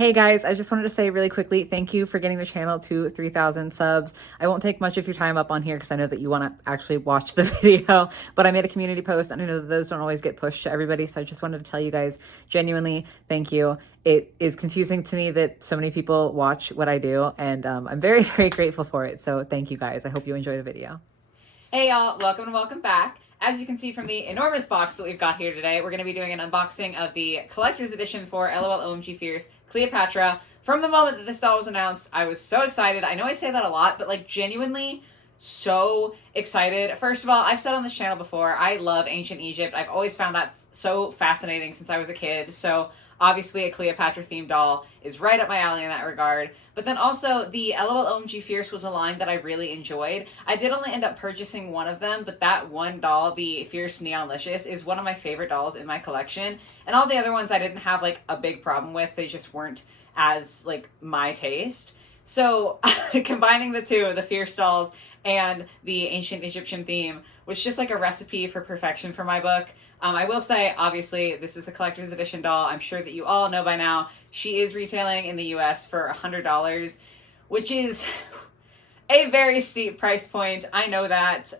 Hey guys, I just wanted to say really quickly, thank you for getting the channel to 3,000 subs. I won't take much of your time up on here because I know that you want to actually watch the video, but I made a community post and I know that those don't always get pushed to everybody. So I just wanted to tell you guys genuinely, thank you. It is confusing to me that so many people watch what I do and I'm very, very grateful for it. So thank you guys. I hope you enjoy the video. Hey y'all, welcome and welcome back. As you can see from the enormous box that we've got here today, we're going to be doing an unboxing of the collector's edition for LOL OMG Fierce Cleopatra. From the moment that this doll was announced, I was so excited. I know I say that a lot, but like genuinely so excited. First of all, I've said on this channel before, I love ancient Egypt. I've always found that so fascinating since I was a kid. So obviously a Cleopatra themed doll is right up my alley in that regard. But then also the LOL OMG Fierce was a line that I really enjoyed. I did only end up purchasing one of them, but that one doll, the Fierce Neonlicious, is one of my favorite dolls in my collection. And all the other ones I didn't have like a big problem with. They just weren't as like my taste. So combining the two, the Fierce dolls and the ancient Egyptian theme, was just like a recipe for perfection for my book. I will say, obviously, this is a collector's edition doll. I'm sure that you all know by now. She is retailing in the US for $100, which is a very steep price point. I know that.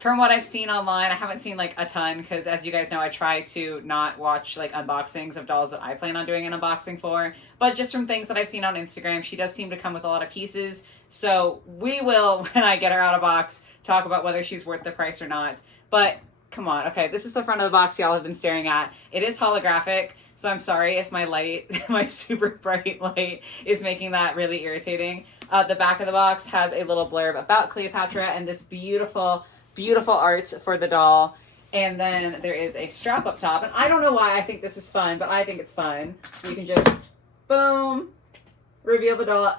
From what I've seen online, I haven't seen like a ton because, as you guys know, I try to not watch like unboxings of dolls that I plan on doing an unboxing for. But just from things that I've seen on Instagram, she does seem to come with a lot of pieces. So we will, when I get her out of box, talk about whether she's worth the price or not. But come on, okay, this is the front of the box y'all have been staring at. It is holographic, so I'm sorry if my light, my super bright light, is making that really irritating. The back of the box has a little blurb about Cleopatra and this beautiful art for the doll. And then there is a strap up top. And I don't know why I think this is fun, but I think it's fun. So you can just, boom, reveal the doll.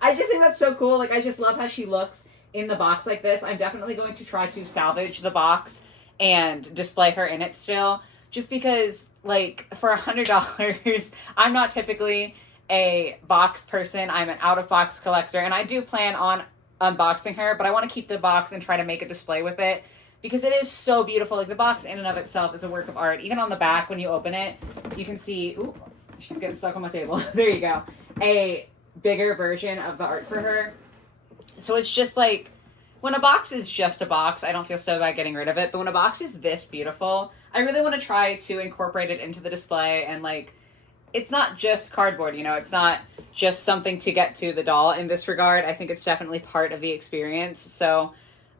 I just think that's so cool. Like, I just love how she looks in the box like this. I'm definitely going to try to salvage the box and display her in it still. Just because, like, for $100, I'm not typically a box person. I'm an out-of-box collector. And I do plan on unboxing her, but I want to keep the box and try to make a display with it because it is so beautiful. Like, the box in and of itself is a work of art. Even on the back, when you open it, you can see, ooh, she's getting stuck on my table. There you go. A bigger version of the art for her. So it's just like, when a box is just a box, I don't feel so bad getting rid of it. But when a box is this beautiful, I really want to try to incorporate it into the display. And like, it's not just cardboard, you know, it's not just something to get to the doll in this regard. I think it's definitely part of the experience. So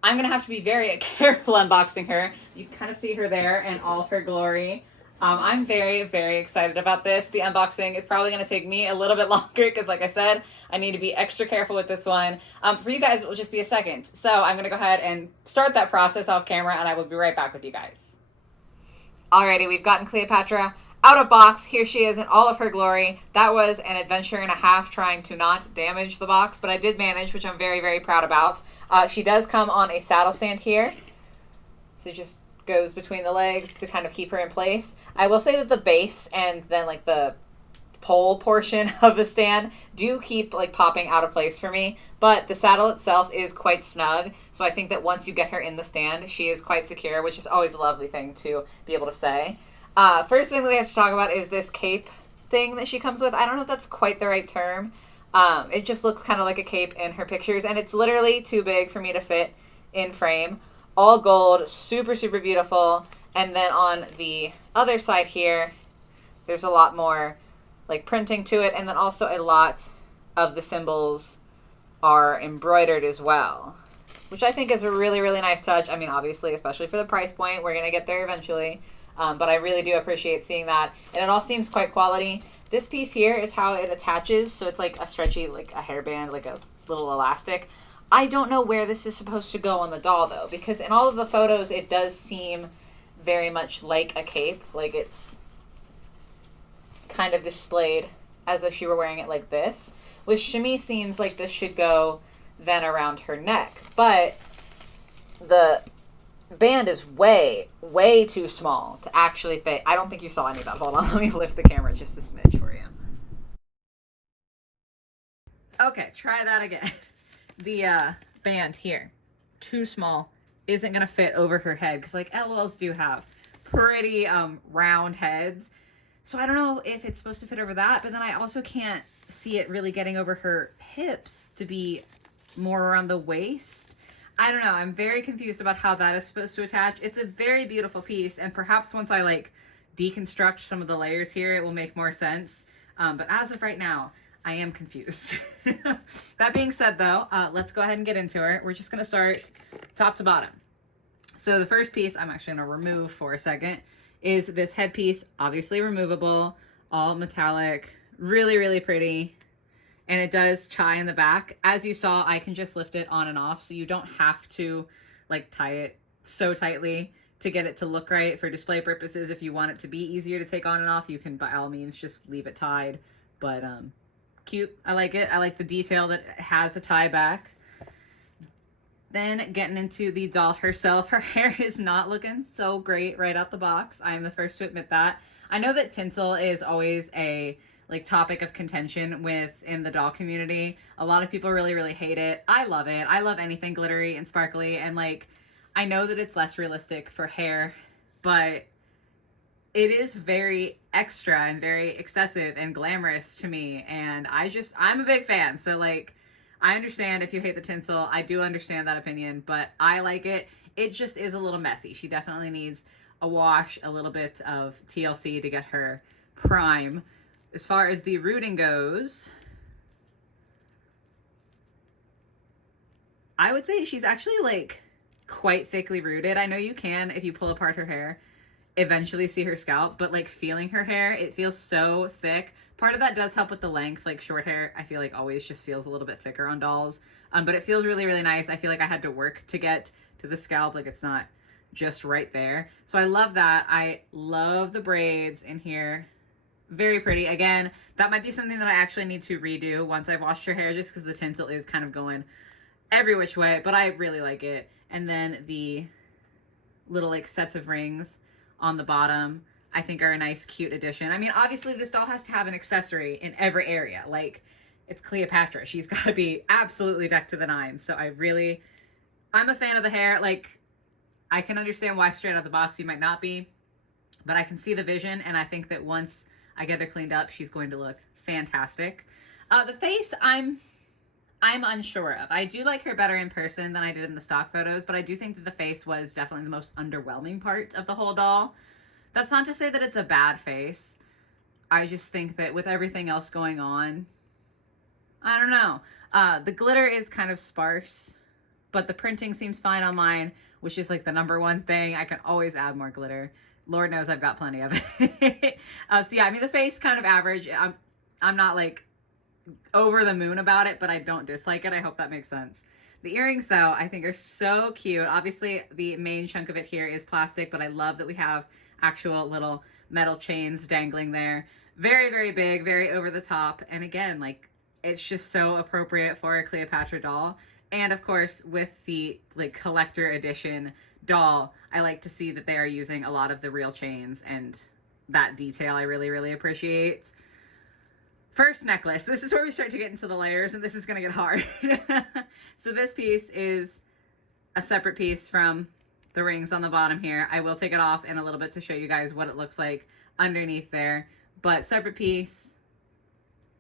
I'm going to have to be very careful unboxing her. You can kind of see her there in all her glory. I'm very, very excited about this. The unboxing is probably going to take me a little bit longer because, like I said, I need to be extra careful with this one. For you guys, it will just be a second. So I'm going to go ahead and start that process off camera, and I will be right back with you guys. Alrighty, we've gotten Cleopatra out of box. Here she is in all of her glory. That was an adventure and a half trying to not damage the box, but I did manage, which I'm very, very proud about. She does come on a saddle stand here. So just goes between the legs to kind of keep her in place. I will say that the base and then like the pole portion of the stand do keep like popping out of place for me, but the saddle itself is quite snug. So I think that once you get her in the stand, she is quite secure, which is always a lovely thing to be able to say. First thing that we have to talk about is this cape thing that she comes with. I don't know if that's quite the right term. It just looks kind of like a cape in her pictures, and it's literally too big for me to fit in frame. All gold, super, super beautiful. And then on the other side here, there's a lot more like printing to it, and then also a lot of the symbols are embroidered as well, which I think is a really, really nice touch. I mean, obviously, especially for the price point, we're going to get there eventually. But I really do appreciate seeing that. And it all seems quite quality. This piece here is how it attaches. So it's like a stretchy, like a hairband, like a little elastic. I don't know where this is supposed to go on the doll, though, because in all of the photos, it does seem very much like a cape. Like it's kind of displayed as if she were wearing it like this, which to me seems like this should go then around her neck. But the band is way, way too small to actually fit. I don't think you saw any of that. Hold on, let me lift the camera just a smidge for you. Okay, try that again. The band here, too small, isn't gonna fit over her head because like LOLs do have pretty round heads. So I don't know if it's supposed to fit over that, but then I also can't see it really getting over her hips to be more around the waist. I don't know. I'm very confused about how that is supposed to attach. It's a very beautiful piece, and perhaps once I like deconstruct some of the layers here, it will make more sense. But as of right now, I am confused. That being said though, let's go ahead and get into it. We're just gonna start top to bottom. So the first piece I'm actually gonna remove for a second is this headpiece, obviously removable, all metallic, really, really pretty. And it does tie in the back. As you saw, I can just lift it on and off, so you don't have to like tie it so tightly to get it to look right. For display purposes, if you want it to be easier to take on and off, you can by all means just leave it tied. But cute, I like it. I like the detail that it has a tie back. Then getting into the doll herself, her hair is not looking so great right out the box. I am the first to admit that. I know that tinsel is always a like topic of contention within the doll community. A lot of people really, really hate it. I love it. I love anything glittery and sparkly, and like, I know that it's less realistic for hair, but it is very extra and very excessive and glamorous to me, and I'm a big fan. So like, I understand if you hate the tinsel. I do understand that opinion, but I like it. It just is a little messy. She definitely needs a wash, a little bit of TLC to get her prime. As far as the rooting goes, I would say she's actually like quite thickly rooted. I know you can, if you pull apart her hair, eventually see her scalp, but like feeling her hair, it feels so thick. Part of that does help with the length. Like short hair, I feel like always just feels a little bit thicker on dolls. But it feels really, really nice. I feel like I had to work to get to the scalp. Like it's not just right there. So I love that. I love the braids in here. Very pretty. Again, that might be something that I actually need to redo once I've washed her hair, just because the tinsel is kind of going every which way, but I really like it. And then the little like sets of rings on the bottom, I think are a nice, cute addition. I mean, obviously this doll has to have an accessory in every area. Like, it's Cleopatra. She's got to be absolutely decked to the nines. So I'm a fan of the hair. Like, I can understand why straight out of the box you might not be, but I can see the vision, and I think that once I get her cleaned up, she's going to look fantastic. The face, I'm unsure of. I do like her better in person than I did in the stock photos, but I do think that the face was definitely the most underwhelming part of the whole doll. That's not to say that it's a bad face. I just think that with everything else going on, I don't know. The glitter is kind of sparse, but the printing seems fine on mine, which is like the number one thing. I can always add more glitter. Lord knows I've got plenty of it. So yeah, I mean, the face kind of average. I'm not like over the moon about it, but I don't dislike it. I hope that makes sense. The earrings though, I think are so cute. Obviously the main chunk of it here is plastic, but I love that we have actual little metal chains dangling there. Very, very big, very over the top. And again, like, it's just so appropriate for a Cleopatra doll. And of course, with the like collector edition doll, I like to see that they are using a lot of the real chains, and that detail I really, really appreciate. First necklace. This is where we start to get into the layers, and this is gonna get hard. So this piece is a separate piece from the rings on the bottom here. I will take it off in a little bit to show you guys what it looks like underneath there, but separate piece.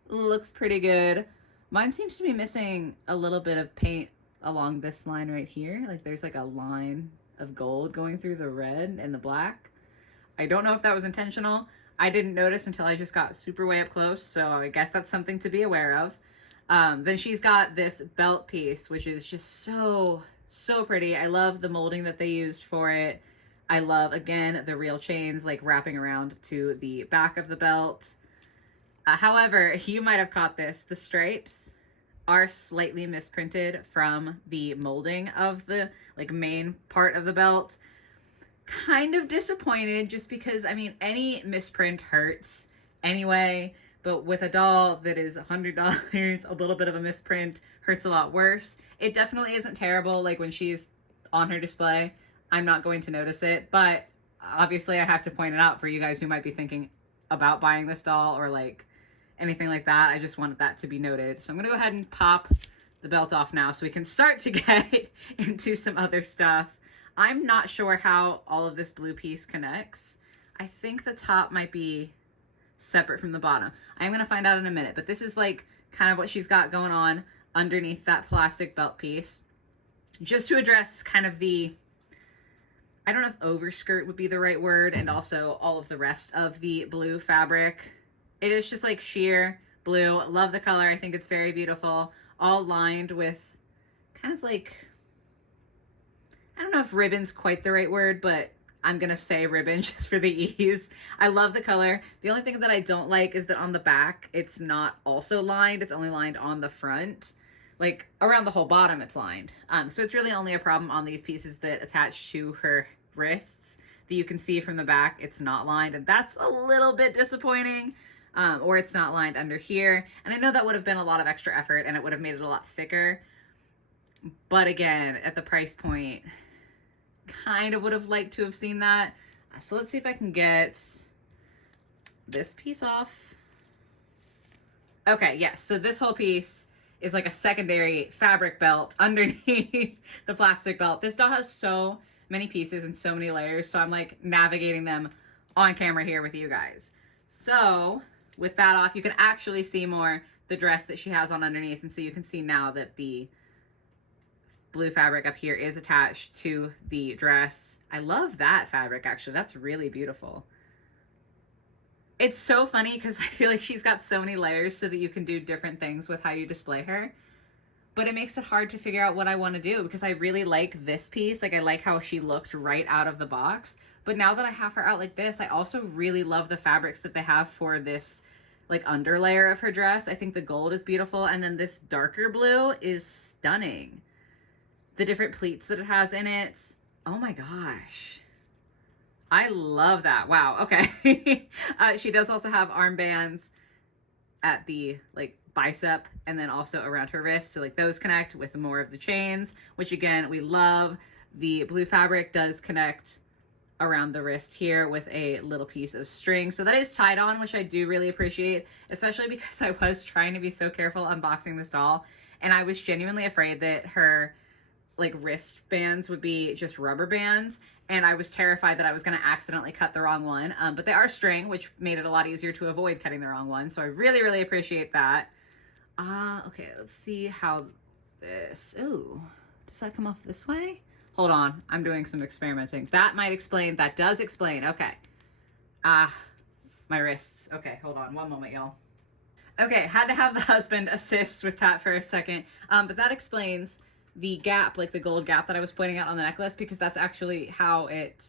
Looks pretty good. Mine seems to be missing a little bit of paint along this line right here. Like there's like a line of gold going through the red and the black. I don't know if that was intentional. I didn't notice until I just got super way up close, so I guess that's something to be aware of. Then she's got this belt piece, which is just so pretty. I love the molding that they used for it. I love, again, the real chains like wrapping around to the back of the belt. However, you might have caught this. The stripes are slightly misprinted from the molding of the like main part of the belt. Kind of disappointed, just because, I mean, any misprint hurts anyway, but with a doll that is $100, a little bit of a misprint hurts a lot worse. It definitely isn't terrible. Like when she's on her display, I'm not going to notice it, but obviously I have to point it out for you guys who might be thinking about buying this doll or like anything like that. I just wanted that to be noted. So I'm gonna go ahead and pop the belt off now so we can start to get into some other stuff. I'm not sure how all of this blue piece connects. I think the top might be separate from the bottom. I'm going to find out in a minute, but this is like kind of what she's got going on underneath that plastic belt piece. Just to address kind of the, I don't know if overskirt would be the right word, and also all of the rest of the blue fabric. It is just like sheer blue. Love the color. I think it's very beautiful. All lined with kind of like, I don't know if ribbon's quite the right word, but I'm going to say ribbon just for the ease. I love the color. The only thing that I don't like is that on the back, it's not also lined. It's only lined on the front. Like around the whole bottom, it's lined. So it's really only a problem on these pieces that attach to her wrists that you can see from the back. It's not lined, and that's a little bit disappointing. Or it's not lined under here. And I know that would have been a lot of extra effort and it would have made it a lot thicker. But again, at the price point, kind of would have liked to have seen that. So let's see if I can get this piece off. Okay, yes. So this whole piece is like a secondary fabric belt underneath the plastic belt. This doll has so many pieces and so many layers, so I'm like navigating them on camera here with you guys. So with that off, you can actually see more the dress that she has on underneath, and so you can see now that the blue fabric up here is attached to the dress. I love that fabric, actually. That's really beautiful. It's so funny because I feel like she's got so many layers so that you can do different things with how you display her. But it makes it hard to figure out what I want to do because I really like this piece. Like I like how she looked right out of the box. But now that I have her out like this, I also really love the fabrics that they have for this like underlayer of her dress. I think the gold is beautiful. And then this darker blue is stunning. The different pleats that it has in it. Oh my gosh. I love that. Wow. Okay. She does also have armbands at the like bicep and then also around her wrist. So like those connect with more of the chains, which again, we love. The blue fabric does connect around the wrist here with a little piece of string. So that is tied on, which I do really appreciate, especially because I was trying to be so careful unboxing this doll. And I was genuinely afraid that her like wristbands would be just rubber bands, and I was terrified that I was going to accidentally cut the wrong one, but they are string, which made it a lot easier to avoid cutting the wrong one, so I really, really appreciate that. Okay, let's see how this, ooh, does that come off this way? Hold on, I'm doing some experimenting. That might explain, that does explain, okay. My wrists, okay, hold on, one moment, y'all. Okay, had to have the husband assist with that for a second, but that explains the gap, like the gold gap that I was pointing out on the necklace, because that's actually how it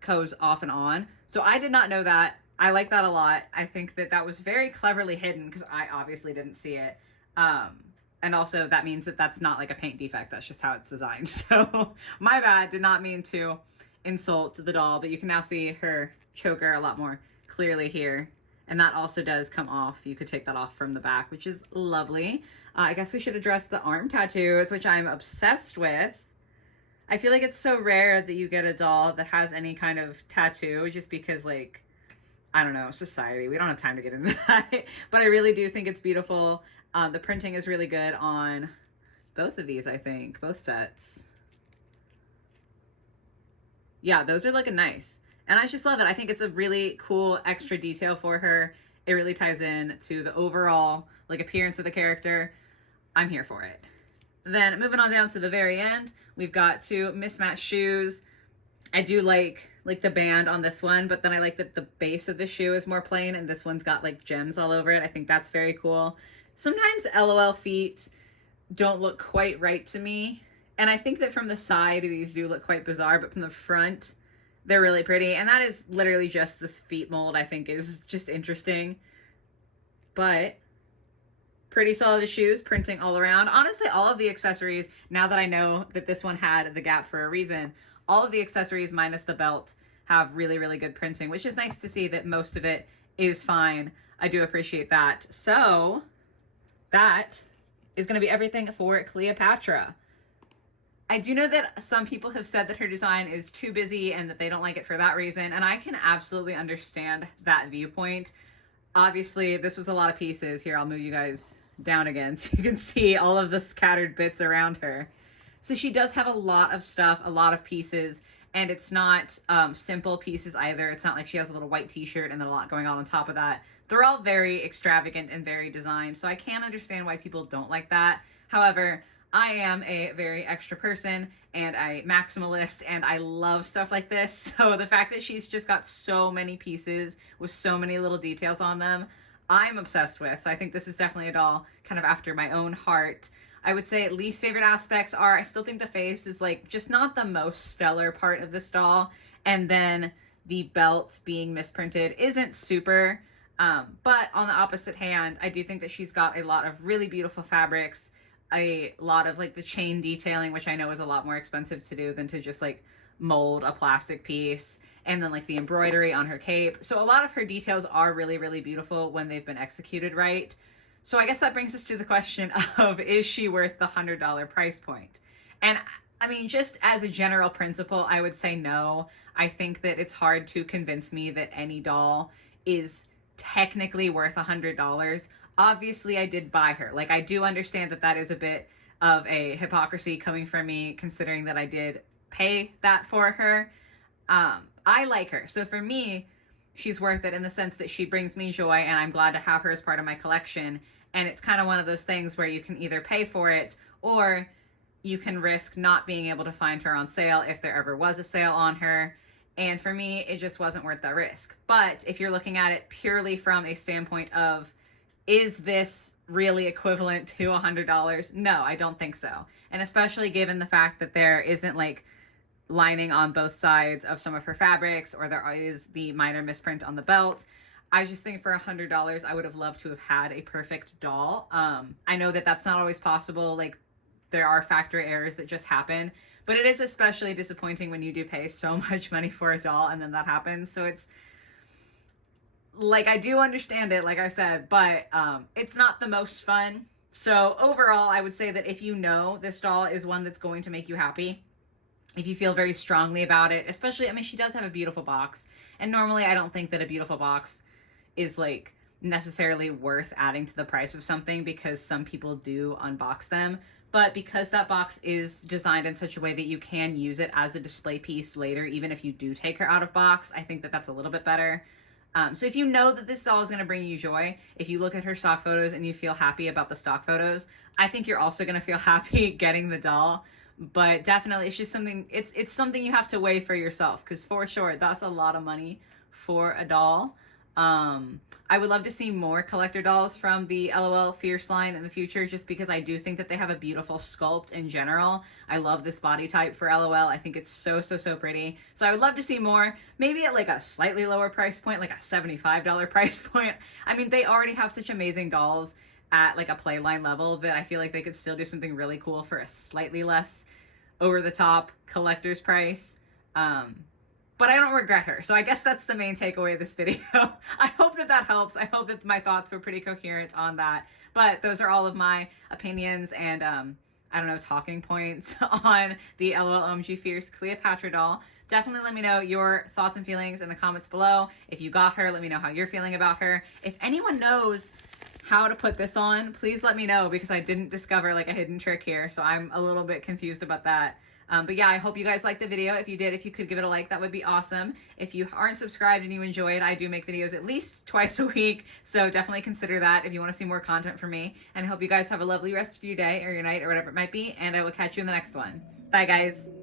goes off and on. So I did not know that. I like that a lot. I think that that was very cleverly hidden because I obviously didn't see it. And also that means that that's not like a paint defect. That's just how it's designed. So my bad, did not mean to insult the doll, but you can now see her choker a lot more clearly here. And that also does come off. You could take that off from the back, which is lovely. I guess we should address the arm tattoos, which I'm obsessed with. I feel like it's so rare that you get a doll that has any kind of tattoo just because, like, I don't know, society. We don't have time to get into that. But I really do think it's beautiful. The printing is really good on both of these, I think. Both sets. Yeah, those are looking nice. And I just love it. I think it's a really cool extra detail for her. It really ties in to the overall like appearance of the character. I'm here for it. Then moving on down to the very end, we've got two mismatched shoes. I do like the band on this one, but then I like that the base of the shoe is more plain and this one's got like gems all over it. I think that's very cool. Sometimes LOL feet don't look quite right to me. And I think that from the side, these do look quite bizarre, but from the front, they're really pretty. And that is literally just this feet mold, I think is just interesting. But pretty solid shoes, printing all around. Honestly, all of the accessories, now that I know that this one had the gap for a reason, all of the accessories minus the belt have really, really good printing, which is nice to see that most of it is fine. I do appreciate that. So that is going to be everything for Cleopatra. I do know that some people have said that her design is too busy and that they don't like it for that reason, and I can absolutely understand that viewpoint. Obviously, this was a lot of pieces. Here, I'll move you guys down again so you can see all of the scattered bits around her. So she does have a lot of stuff, a lot of pieces, and it's not simple pieces either. It's not like she has a little white t-shirt and then a lot going on top of that. They're all very extravagant and very designed, so I can understand why people don't like that. However, I am a very extra person and a maximalist, and I love stuff like this. So the fact that she's just got so many pieces with so many little details on them, I'm obsessed with. So I think this is definitely a doll kind of after my own heart. I would say least favorite aspects are, I still think the face is like just not the most stellar part of this doll. And then the belt being misprinted isn't super. But on the opposite hand, I do think that she's got a lot of really beautiful fabrics, a lot of like the chain detailing, which I know is a lot more expensive to do than to just like mold a plastic piece, and then like the embroidery on her cape. So a lot of her details are really, really beautiful when they've been executed right. So I guess that brings us to the question of, is she worth the $100 price point? And I mean, just as a general principle, I would say no. I think that it's hard to convince me that any doll is technically worth $100. Obviously, I did buy her. Like, I do understand that that is a bit of a hypocrisy coming from me, considering that I did pay that for her. I like her. So for me, she's worth it in the sense that she brings me joy, and I'm glad to have her as part of my collection. And it's kind of one of those things where you can either pay for it, or you can risk not being able to find her on sale if there ever was a sale on her. And for me, it just wasn't worth that risk. But if you're looking at it purely from a standpoint of, is this really equivalent to $100? No, I don't think so. And especially given the fact that there isn't like lining on both sides of some of her fabrics, or there is the minor misprint on the belt. I just think for $100, I would have loved to have had a perfect doll. I know that that's not always possible. Like, there are factory errors that just happen, but it is especially disappointing when you do pay so much money for a doll and then that happens. So it's like, I do understand it, like I said, but it's not the most fun. So overall, I would say that if you know this doll is one that's going to make you happy, if you feel very strongly about it, especially, I mean, she does have a beautiful box, and normally I don't think that a beautiful box is like necessarily worth adding to the price of something, because some people do unbox them. But because that box is designed in such a way that you can use it as a display piece later, even if you do take her out of box, I think that that's a little bit better. So if you know that this doll is going to bring you joy, if you look at her stock photos and you feel happy about the stock photos, I think you're also going to feel happy getting the doll. But definitely, it's just something, it's something you have to weigh for yourself, because for sure, that's a lot of money for a doll. I would love to see more collector dolls from the LOL Fierce line in the future, just because I do think that they have a beautiful sculpt in general. I love this body type for LOL. I think it's so, so, so pretty. So I would love to see more, maybe at like a slightly lower price point, like a $75 price point. I mean, they already have such amazing dolls at like a playline level that I feel like they could still do something really cool for a slightly less over the top collector's price. But I don't regret her. So I guess that's the main takeaway of this video. I hope that that helps. I hope that my thoughts were pretty coherent on that. But those are all of my opinions and, I don't know, talking points on the LOL OMG Fierce Cleopatra doll. Definitely let me know your thoughts and feelings in the comments below. If you got her, let me know how you're feeling about her. If anyone knows how to put this on, please let me know, because I didn't discover like a hidden trick here. So I'm a little bit confused about that. But yeah, I hope you guys liked the video. If you did, if you could give it a like, that would be awesome. If you aren't subscribed and you enjoy it, I do make videos at least twice a week. So definitely consider that if you want to see more content from me. And I hope you guys have a lovely rest of your day or your night or whatever it might be. And I will catch you in the next one. Bye, guys.